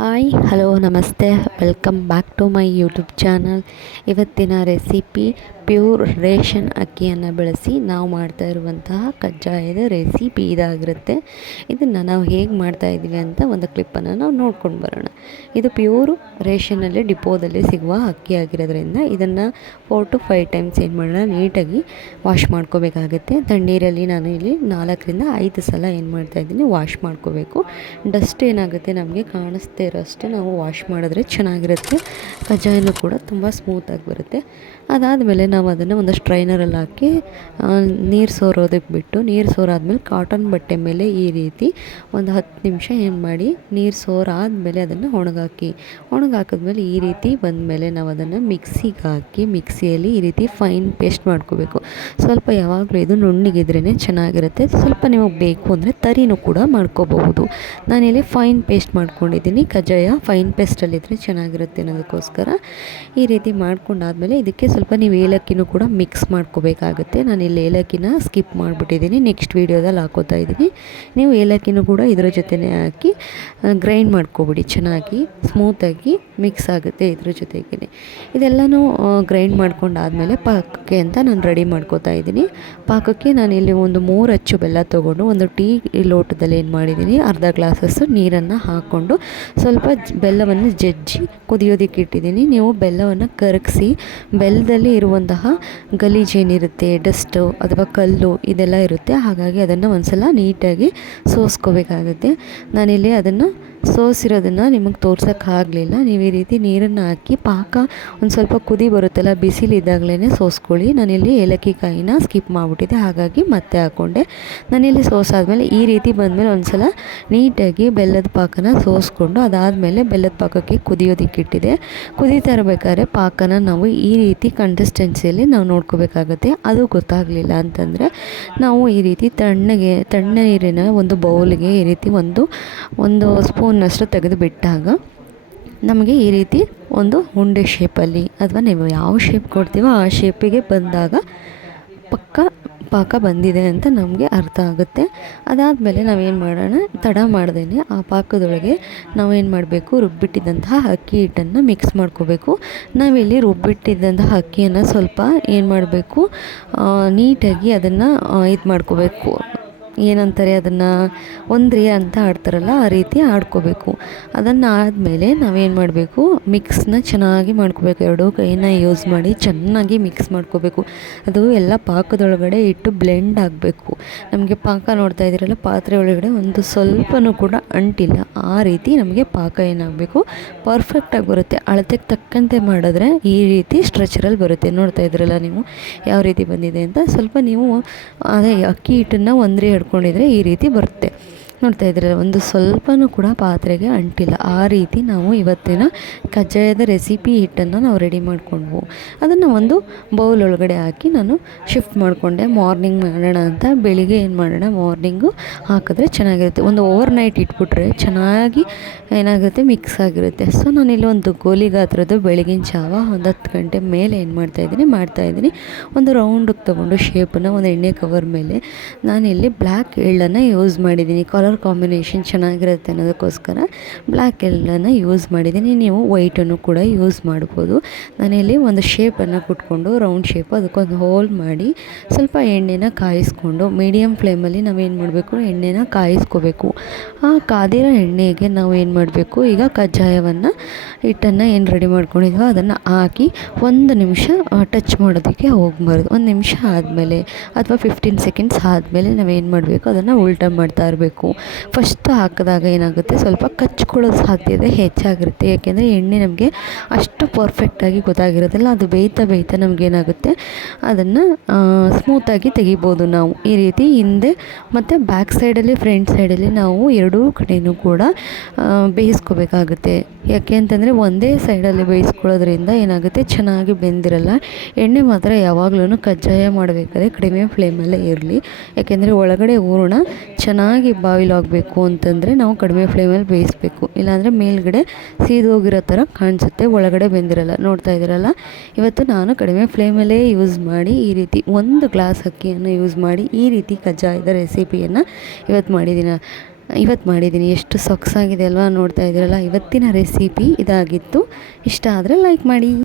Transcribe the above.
Hi hello ನಮಸ್ತೆ welcome back to my YouTube channel. ಇವತ್ತಿನ recipe pure ration ಅಕ್ಕಿಯನ್ನು ಬಳಸಿ ನಾವು ಮಾಡ್ತಾ ಇರುವಂತಹ ಕಜ್ಜಾಯದ ರೆಸಿಪಿ ಇದಾಗಿರುತ್ತೆ. ಇದನ್ನು ನಾವು ಹೇಗೆ ಮಾಡ್ತಾಯಿದ್ದೀವಿ ಅಂತ ಒಂದು ಕ್ಲಿಪ್ಪನ್ನು ನಾವು ನೋಡ್ಕೊಂಡು ಬರೋಣ. ಇದು ಪ್ಯೂರು ರೇಷನಲ್ಲಿ ಡಿಪೋದಲ್ಲಿ ಸಿಗುವ ಅಕ್ಕಿ ಆಗಿರೋದ್ರಿಂದ ಇದನ್ನು 4 to 5 ಟೈಮ್ಸ್ ಏನು ಮಾಡೋಣ, ನೀಟಾಗಿ ವಾಶ್ ಮಾಡ್ಕೋಬೇಕಾಗುತ್ತೆ. ತಣ್ಣೀರಲ್ಲಿ ನಾನು ಇಲ್ಲಿ 4 ರಿಂದ 5 ಸಲ ಏನು ಮಾಡ್ತಾಯಿದ್ದೀನಿ, ವಾಶ್ ಮಾಡ್ಕೋಬೇಕು. ಡಸ್ಟ್ ಏನಾಗುತ್ತೆ ನಮಗೆ ಕಾಣಿಸ್ತಾ ಇರೋಷ್ಟು ನಾವು ವಾಶ್ ಮಾಡಿದ್ರೆ ಚೆನ್ನಾಗಿರುತ್ತೆ. ಕಜ್ಜಾಯನೂ ಕೂಡ ತುಂಬ ಸ್ಮೂತಾಗಿ ಬರುತ್ತೆ. ಅದಾದಮೇಲೆ ನಾವು ಅದನ್ನು ಒಂದು ಸ್ಟ್ರೈನರಲ್ಲಿ ಹಾಕಿ ನೀರು ಸೋರೋದಕ್ಕೆ ಬಿಟ್ಟು, ನೀರು ಸೋರಾದ್ಮೇಲೆ ಕಾಟನ್ ಬಟ್ಟೆ ಮೇಲೆ ಈ ರೀತಿ ಒಂದು 10 ನಿಮಿಷ ಏನು ಮಾಡಿ, ನೀರು ಸೋರಾದಮೇಲೆ ಅದನ್ನು ಒಣಗಾಕಿದ್ಮೇಲೆ ಈ ರೀತಿ ಬಂದಮೇಲೆ ನಾವು ಅದನ್ನು ಮಿಕ್ಸಿಗೆ ಹಾಕಿ ಮಿಕ್ಸಿಯಲ್ಲಿ ಈ ರೀತಿ ಫೈನ್ ಪೇಸ್ಟ್ ಮಾಡ್ಕೋಬೇಕು. ಸ್ವಲ್ಪ ಯಾವಾಗಲೂ ಇದು ನುಣ್ಣಗಿದ್ರೇ ಚೆನ್ನಾಗಿರುತ್ತೆ. ಸ್ವಲ್ಪ ನಿಮಗೆ ಬೇಕು ಅಂದರೆ ತರಿನೂ ಕೂಡ ಮಾಡ್ಕೋಬಹುದು. ನಾನಿಲ್ಲಿ ಫೈನ್ ಪೇಸ್ಟ್ ಮಾಡ್ಕೊಂಡಿದ್ದೀನಿ. ಕಜ್ಜಾಯ ಫೈನ್ ಪೇಸ್ಟಲ್ಲಿದ್ದರೆ ಚೆನ್ನಾಗಿರುತ್ತೆ ಅನ್ನೋದಕ್ಕೋಸ್ಕರ ಈ ರೀತಿ ಮಾಡ್ಕೊಂಡಾದಮೇಲೆ ಇದಕ್ಕೆ ಸ್ವಲ್ಪ ನೀವು ಏಲಕ್ಕಿನೂ ಕೂಡ ಮಿಕ್ಸ್ ಮಾಡ್ಕೋಬೇಕಾಗುತ್ತೆ. ನಾನಿಲ್ಲಿ ಏಲಕ್ಕಿನ ಸ್ಕಿಪ್ ಮಾಡಿಬಿಟ್ಟಿದ್ದೀನಿ, ನೆಕ್ಸ್ಟ್ ವೀಡಿಯೋದಲ್ಲಿ ಹಾಕೋತಾ ಇದ್ದೀನಿ. ನೀವು ಏಲಕ್ಕಿನೂ ಕೂಡ ಇದರ ಜೊತೆನೇ ಹಾಕಿ ಗ್ರೈಂಡ್ ಮಾಡ್ಕೊಬಿಡಿ. ಚೆನ್ನಾಗಿ ಸ್ಮೂತಾಗಿ ಮಿಕ್ಸ್ ಆಗುತ್ತೆ ಇದ್ರ ಜೊತೆಗೇ. ಇದೆಲ್ಲನೂ ಗ್ರೈಂಡ್ ಮಾಡ್ಕೊಂಡಾದಮೇಲೆ ಪಾಕಕ್ಕೆ ಅಂತ ನಾನು ರೆಡಿ ಮಾಡ್ಕೋತಾ ಇದ್ದೀನಿ. ಪಾಕಕ್ಕೆ ನಾನಿಲ್ಲಿ ಒಂದು 3 ಅಚ್ಚು ಬೆಲ್ಲ ತೊಗೊಂಡು ಒಂದು ಟೀ ಲೋಟದಲ್ಲಿ ಏನು ಮಾಡಿದ್ದೀನಿ, ಅರ್ಧ ಗ್ಲಾಸಸ್ಸು ನೀರನ್ನು ಹಾಕ್ಕೊಂಡು ಸ್ವಲ್ಪ ಬೆಲ್ಲವನ್ನು ಜಜ್ಜಿ ಕುದಿಯೋದಕ್ಕೆ ಇಟ್ಟಿದ್ದೀನಿ. ನೀವು ಬೆಲ್ಲವನ್ನು ಕರಗಿಸಿ ಬೆಲ್ಲದಲ್ಲಿ ಇರುವಂತಹ ಗಲೀಜೇನಿರುತ್ತೆ, ಡಸ್ಟು ಅಥವಾ ಕಲ್ಲು ಇದೆಲ್ಲ ಇರುತ್ತೆ, ಹಾಗಾಗಿ ಅದನ್ನು ಒಂದು ಸಲ ನೀಟಾಗಿ ಸೋಸ್ಕೋಬೇಕಾಗುತ್ತೆ. ನಾನಿಲ್ಲಿ ಅದನ್ನು ಸೋಸಿರೋದನ್ನು ನಿಮಗೆ ತೋರ್ಸೋಕ್ಕಾಗಲಿಲ್ಲ. ನೀವು ಈ ರೀತಿ ನೀರನ್ನು ಹಾಕಿ ಪಾಕ ಒಂದು ಸ್ವಲ್ಪ ಕುದಿ ಬರುತ್ತಲ್ಲ, ಬಿಸಿಲಿದ್ದಾಗಲೇ ಸೋಸ್ಕೊಳ್ಳಿ. ನಾನಿಲ್ಲಿ ಏಲಕ್ಕಿ ಕಾಯಿನ ಸ್ಕಿಪ್ ಮಾಡಿಬಿಟ್ಟಿದ್ದೆ, ಹಾಗಾಗಿ ಮತ್ತೆ ಹಾಕ್ಕೊಂಡೆ. ನಾನಿಲ್ಲಿ ಸೋಸಾದ್ಮೇಲೆ ಈ ರೀತಿ ಬಂದಮೇಲೆ ಒಂದು ಸಲ ನೀಟಾಗಿ ಬೆಲ್ಲದ ಪಾಕನ ಸೋಸ್ಕೊಂಡು ಅದಾದಮೇಲೆ ಬೆಲ್ಲದ ಪಾಕಕ್ಕೆ ಕುದಿಯೋದಕ್ಕಿಟ್ಟಿದೆ. ಕುದೀತಾ ಇರಬೇಕಾದ್ರೆ ಪಾಕನ ನಾವು ಈ ರೀತಿ ಕನ್ಸಿಸ್ಟೆನ್ಸಿಯಲ್ಲಿ ನಾವು ನೋಡ್ಕೋಬೇಕಾಗತ್ತೆ. ಅದು ಗೊತ್ತಾಗಲಿಲ್ಲ ಅಂತಂದರೆ ನಾವು ಈ ರೀತಿ ತಣ್ಣ ನೀರಿನ ಒಂದು ಬೌಲ್ಗೆ ಈ ರೀತಿ ಒಂದು ಸ್ಪೂನ್ನಷ್ಟು ತೆಗೆದು ಬಿಟ್ಟಾಗ ನಮಗೆ ಈ ರೀತಿ ಒಂದು ಉಂಡೆ ಶೇಪಲ್ಲಿ ಅಥವಾ ನೀವು ಯಾವ ಶೇಪ್ ಕೊಡ್ತೀವೋ ಆ ಶೇಪಿಗೆ ಬಂದಾಗ ಪಾಕ ಬಂದಿದೆ ಅಂತ ನಮಗೆ ಅರ್ಥ ಆಗುತ್ತೆ. ಅದಾದಮೇಲೆ ನಾವೇನು ಮಾಡೋಣ, ತಡ ಮಾಡ್ದೇ ಆ ಪಾಕದೊಳಗೆ ನಾವೇನು ಮಾಡಬೇಕು, ರುಬ್ಬಿಟ್ಟಿದ್ದಂತಹ ಅಕ್ಕಿ ಹಿಟ್ಟನ್ನು ಮಿಕ್ಸ್ ಮಾಡ್ಕೋಬೇಕು. ನಾವಿಲ್ಲಿ ರುಬ್ಬಿಟ್ಟಿದ್ದಂತಹ ಅಕ್ಕಿಯನ್ನು ಸ್ವಲ್ಪ ಏನು ಮಾಡಬೇಕು, ನೀಟಾಗಿ ಅದನ್ನು ಇದು ಮಾಡ್ಕೋಬೇಕು. ಏನಂತಾರೆ ಅದನ್ನು ಒಂದ್ರಿ ಅಂತ ಆಡ್ತಾರಲ್ಲ, ಆ ರೀತಿ ಆಡ್ಕೋಬೇಕು. ಅದನ್ನು ಆದಮೇಲೆ ನಾವೇನು ಮಾಡಬೇಕು, ಮಿಕ್ಸ್ನ ಚೆನ್ನಾಗಿ ಮಾಡ್ಕೋಬೇಕು. 2 ಕೈನ ಯೂಸ್ ಮಾಡಿ ಚೆನ್ನಾಗಿ ಮಿಕ್ಸ್ ಮಾಡ್ಕೋಬೇಕು. ಅದು ಎಲ್ಲ ಪಾಕದೊಳಗಡೆ ಇಟ್ಟು ಬ್ಲೆಂಡ್ ಆಗಬೇಕು. ನಮಗೆ ಪಾಕ ನೋಡ್ತಾ ಇದ್ದೀರಲ್ಲ, ಪಾತ್ರೆ ಒಳಗಡೆ ಒಂದು ಸ್ವಲ್ಪನೂ ಕೂಡ ಅಂಟಿಲ್ಲ. ಆ ರೀತಿ ನಮಗೆ ಪಾಕ ಏನಾಗಬೇಕು, ಪರ್ಫೆಕ್ಟಾಗಿ ಬರುತ್ತೆ. ಅಳತೆಗೆ ತಕ್ಕಂತೆ ಮಾಡಿದ್ರೆ ಈ ರೀತಿ ಸ್ಟ್ರೆಚರಲ್ಲಿ ಬರುತ್ತೆ. ನೋಡ್ತಾ ಇದ್ದೀರಲ್ಲ ನೀವು ಯಾವ ರೀತಿ ಬಂದಿದೆ ಅಂತ. ಸ್ವಲ್ಪ ನೀವು ಅದೇ ಅಕ್ಕಿ ಹಿಟ್ಟನ್ನು ಒಂದ್ರಿ ಹಿಡ್ಕೊಂಡಿದ್ರೆ ಈ ರೀತಿ ಬರುತ್ತೆ. ನೋಡ್ತಾ ಇದ್ರಲ್ಲ, ಒಂದು ಸ್ವಲ್ಪನೂ ಕೂಡ ಪಾತ್ರೆಗೆ ಅಂಟಿಲ್ಲ. ಆ ರೀತಿ ನಾವು ಇವತ್ತಿನ ಕಜ್ಜಾಯದ ರೆಸಿಪಿ ಹಿಟ್ಟನ್ನು ನಾವು ರೆಡಿ ಮಾಡಿಕೊಂಡ್ವು. ಅದನ್ನು ಒಂದು ಬೌಲ್ ಒಳಗಡೆ ಹಾಕಿ ನಾನು ಶಿಫ್ಟ್ ಮಾಡಿಕೊಂಡೆ. ಮಾರ್ನಿಂಗ್ ಮಾಡೋಣ ಅಂತ. ಬೆಳಿಗ್ಗೆ ಏನು ಮಾಡೋಣ, ಮಾರ್ನಿಂಗು ಹಾಕಿದ್ರೆ ಚೆನ್ನಾಗಿರುತ್ತೆ. ಒಂದು ಓವರ್ ನೈಟ್ ಇಟ್ಬಿಟ್ರೆ ಚೆನ್ನಾಗಿ ಏನಾಗುತ್ತೆ, ಮಿಕ್ಸ್ ಆಗಿರುತ್ತೆ. ಸೊ ನಾನಿಲ್ಲಿ ಒಂದು ಗೋಲಿ ಗಾತ್ರದ್ದು ಬೆಳಗಿನ ಜಾವ ಒಂದು 10 ಗಂಟೆ ಮೇಲೆ ಏನು ಮಾಡ್ತಾಯಿದ್ದೀನಿ, ಒಂದು ರೌಂಡಿಗೆ ತೊಗೊಂಡು ಶೇಪನ್ನು ಒಂದು ಎಣ್ಣೆ ಕವರ್ ಮೇಲೆ ನಾನಿಲ್ಲಿ ಬ್ಲ್ಯಾಕ್ ಎಳ್ಳನ್ನು ಯೂಸ್ ಮಾಡಿದ್ದೀನಿ. ಕಲರ್ ಕಾಂಬಿನೇಷನ್ ಚೆನ್ನಾಗಿರುತ್ತೆ ಅನ್ನೋದಕ್ಕೋಸ್ಕರ ಬ್ಲ್ಯಾಕ್ ಎಳ್ಳನ್ನು ಯೂಸ್ ಮಾಡಿದ್ದೀನಿ. ನೀವು ವೈಟನ್ನು ಕೂಡ ಯೂಸ್ ಮಾಡ್ಬೋದು. ನಾನಿಲ್ಲಿ ಒಂದು ಶೇಪನ್ನು ಕೊಟ್ಕೊಂಡು ರೌಂಡ್ ಶೇಪ್ ಅದಕ್ಕೊಂದು ಹೋಲ್ ಮಾಡಿ ಸ್ವಲ್ಪ ಎಣ್ಣೆನ ಕಾಯಿಸ್ಕೊಂಡು ಮೀಡಿಯಮ್ ಫ್ಲೇಮಲ್ಲಿ ನಾವೇನು ಮಾಡಬೇಕು, ಎಣ್ಣೆನ ಕಾಯಿಸ್ಕೋಬೇಕು. ಆ ಕಾದಿರೋ ಎಣ್ಣೆಗೆ ನಾವು ಏನು ಮಾಡಬೇಕು, ಈಗ ಕಜ್ಜಾಯವನ್ನು ಹಿಟ್ಟನ್ನು ಏನು ರೆಡಿ ಮಾಡ್ಕೊಂಡಿದ್ವೋ ಅದನ್ನು ಹಾಕಿ 1 ನಿಮಿಷ ಟಚ್ ಮಾಡೋದಕ್ಕೆ ಹೋಗಬಾರ್ದು. 1 ನಿಮಿಷ ಆದಮೇಲೆ ಅಥವಾ 15 ಸೆಕೆಂಡ್ಸ್ ಆದಮೇಲೆ ನಾವೇನು ಮಾಡಬೇಕು, ಅದನ್ನು ಉಲ್ಟಾ ಮಾಡ್ತಾ ಇರಬೇಕು. ಫಸ್ಟ್ ಹಾಕಿದಾಗ ಏನಾಗುತ್ತೆ, ಸ್ವಲ್ಪ ಕಚ್ಕೊಳ್ಳೋ ಸಾಧ್ಯತೆ ಹೆಚ್ಚಾಗಿರುತ್ತೆ. ಯಾಕೆಂದರೆ ಎಣ್ಣೆ ನಮಗೆ ಅಷ್ಟು ಪರ್ಫೆಕ್ಟಾಗಿ ಗೊತ್ತಾಗಿರೋದಿಲ್ಲ. ಅದು ಬೇಯ್ತಾ ನಮಗೇನಾಗುತ್ತೆ, ಅದನ್ನು ಸ್ಮೂತಾಗಿ ತೆಗಿಬೋದು ನಾವು. ಈ ರೀತಿ ಹಿಂದೆ ಮತ್ತು ಬ್ಯಾಕ್ ಸೈಡಲ್ಲಿ ಫ್ರಂಟ್ ಸೈಡಲ್ಲಿ ನಾವು 2 ಕಡೆಯೂ ಕೂಡ ಬೇಯಿಸ್ಕೋಬೇಕಾಗುತ್ತೆ. ಯಾಕೆ ಅಂತಂದರೆ ಒಂದೇ ಸೈಡಲ್ಲಿ ಬೇಯಿಸ್ಕೊಳ್ಳೋದ್ರಿಂದ ಏನಾಗುತ್ತೆ, ಚೆನ್ನಾಗಿ ಬೆಂದಿರಲ್ಲ. ಎಣ್ಣೆ ಮಾತ್ರ ಯಾವಾಗಲೂ ಕಜ್ಜಾಯ ಮಾಡಬೇಕಾದ್ರೆ ಕಡಿಮೆ ಫ್ಲೇಮಲ್ಲೇ ಇರಲಿ. ಯಾಕೆಂದರೆ ಒಳಗಡೆ ಹೂರಣ ಚೆನ್ನಾಗಿ ಬಾಯ್ಲ್ ಆಗಬೇಕು ಅಂತಂದರೆ ನಾವು ಕಡಿಮೆ ಫ್ಲೇಮಲ್ಲಿ ಬೇಯಿಸಬೇಕು. ಇಲ್ಲಾಂದರೆ ಮೇಲ್ಗಡೆ ಸೀದೋಗಿರೋ ಥರ ಕಾಣಿಸುತ್ತೆ, ಒಳಗಡೆ ಬೆಂದಿರಲ್ಲ. ನೋಡ್ತಾ ಇದ್ದೀರಲ್ಲ, ಇವತ್ತು ನಾನು ಕಡಿಮೆ ಫ್ಲೇಮಲ್ಲೇ ಯೂಸ್ ಮಾಡಿ ಈ ರೀತಿ 1 ಗ್ಲಾಸ್ ಅಕ್ಕಿಯನ್ನು ಯೂಸ್ ಮಾಡಿ ಈ ರೀತಿ ಕಜ್ಜಾಯದ ರೆಸಿಪಿಯನ್ನು ಇವತ್ತು ಮಾಡಿದ್ದೀನಿ. ಇವತ್ತು ಮಾಡಿದ್ದೀನಿ. ಎಷ್ಟು ಸೊಗಸಾಗಿದೆ ಅಲ್ವಾ, ನೋಡ್ತಾ ಇದ್ದೀರಲ್ಲ. ಇವತ್ತಿನ ರೆಸಿಪಿ ಇದಾಗಿತ್ತು. ಇಷ್ಟ ಆದರೆ ಲೈಕ್ ಮಾಡಿ.